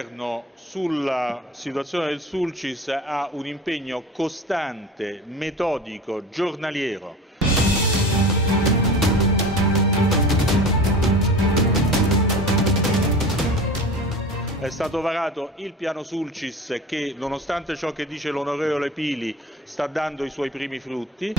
Governo sulla situazione del Sulcis ha un impegno costante, metodico, giornaliero. È stato varato il piano Sulcis che, nonostante ciò che dice l'onorevole Pili, sta dando i suoi primi frutti.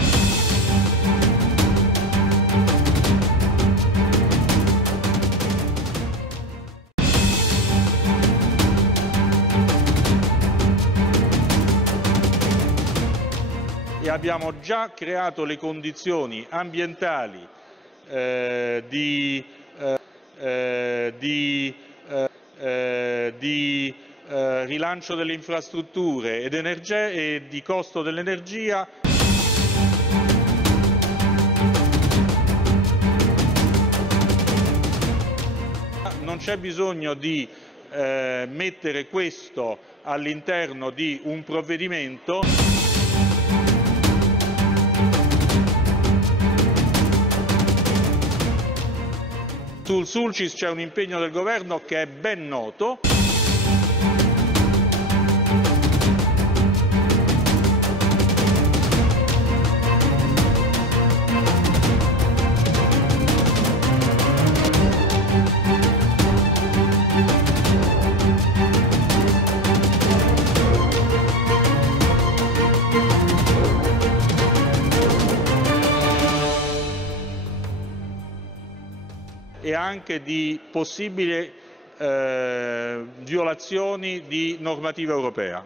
E abbiamo già creato le condizioni ambientali di rilancio delle infrastrutture e di costo dell'energia. Non c'è bisogno di mettere questo all'interno di un provvedimento. Sul Sulcis c'è un impegno del Governo che è ben noto. E anche di possibili violazioni di normativa europea.